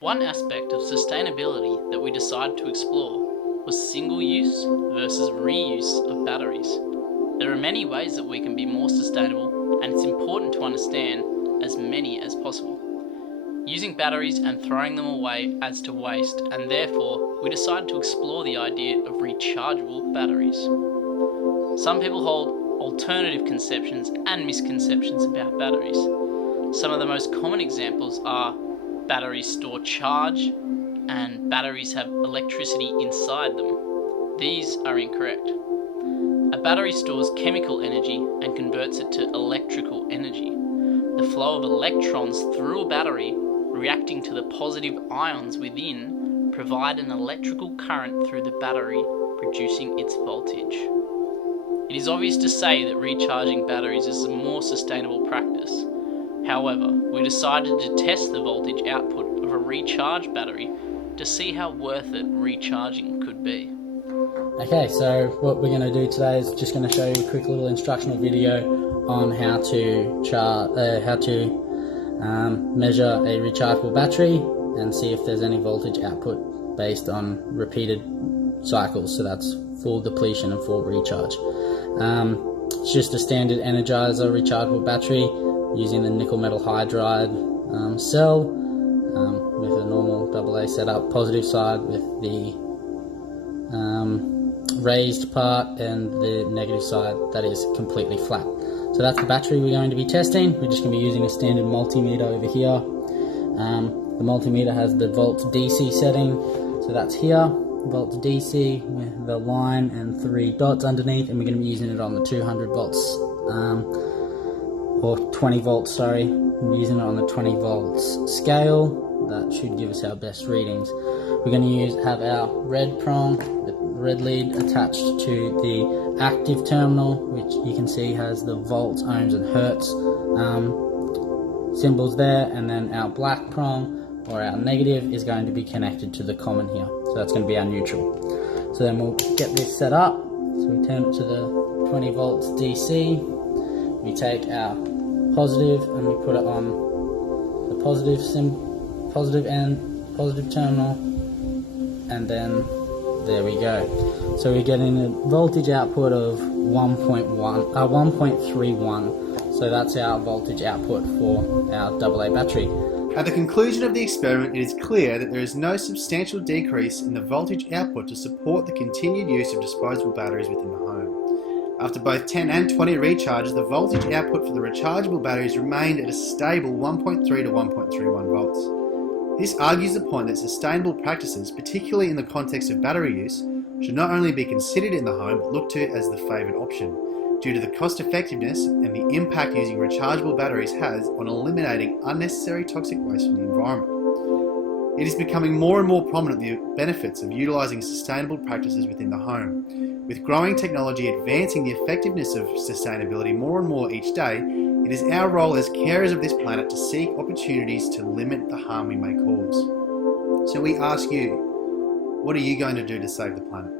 One aspect of sustainability that we decided to explore was single use versus reuse of batteries. There are many ways that we can be more sustainable, and it's important to understand as many as possible. Using batteries and throwing them away adds to waste, and therefore we decided to explore the idea of rechargeable batteries. Some people hold alternative conceptions and misconceptions about batteries. Some of the most common examples are batteries store charge and batteries have electricity inside them. These are incorrect. A battery stores chemical energy and converts it to electrical energy. The flow of electrons through a battery reacting to the positive ions within provide an electrical current through the battery, producing its voltage. It is obvious to say that recharging batteries is a more sustainable practice. However, we decided to test the voltage output of a recharged battery to see how worth it recharging could be. Okay, so what we're going to do today is just going to show you a quick little instructional video on how to measure a rechargeable battery and see if there's any voltage output based on repeated cycles. So that's full depletion and full recharge. It's just a standard Energizer rechargeable battery using the nickel metal hydride cell with a normal AA setup, positive side with the raised part and the negative side that is completely flat. So that's the battery we're going to be testing. We're just going to be using a standard multimeter over here. The multimeter has the volts DC setting, so that's here, volts DC with the line and 3 dots underneath, and we're going to be using it on the 200 volts or 20 volts, sorry. We're using it on the 20 volts scale. That should give us our best readings. We're going to have our red prong, the red lead attached to the active terminal, which you can see has the volts, ohms and hertz symbols there, and then our black prong or our negative is going to be connected to the common here. So that's going to be our neutral. So then we'll get this set up. So we turn it to the 20 volts DC. We take our positive and we put it on the positive end, positive terminal, and then there we go. So we're getting a voltage output of 1.31. So that's our voltage output for our AA battery. At the conclusion of the experiment, it is clear that there is no substantial decrease in the voltage output to support the continued use of disposable batteries within the home. After both 10 and 20 recharges, the voltage output for the rechargeable batteries remained at a stable 1.3 to 1.31 volts. This argues the point that sustainable practices, particularly in the context of battery use, should not only be considered in the home but looked to as the favoured option, due to the cost effectiveness and the impact using rechargeable batteries has on eliminating unnecessary toxic waste from the environment. It is becoming more and more prominent the benefits of utilising sustainable practices within the home. With growing technology advancing the effectiveness of sustainability more and more each day, it is our role as carers of this planet to seek opportunities to limit the harm we may cause. So we ask you, what are you going to do to save the planet?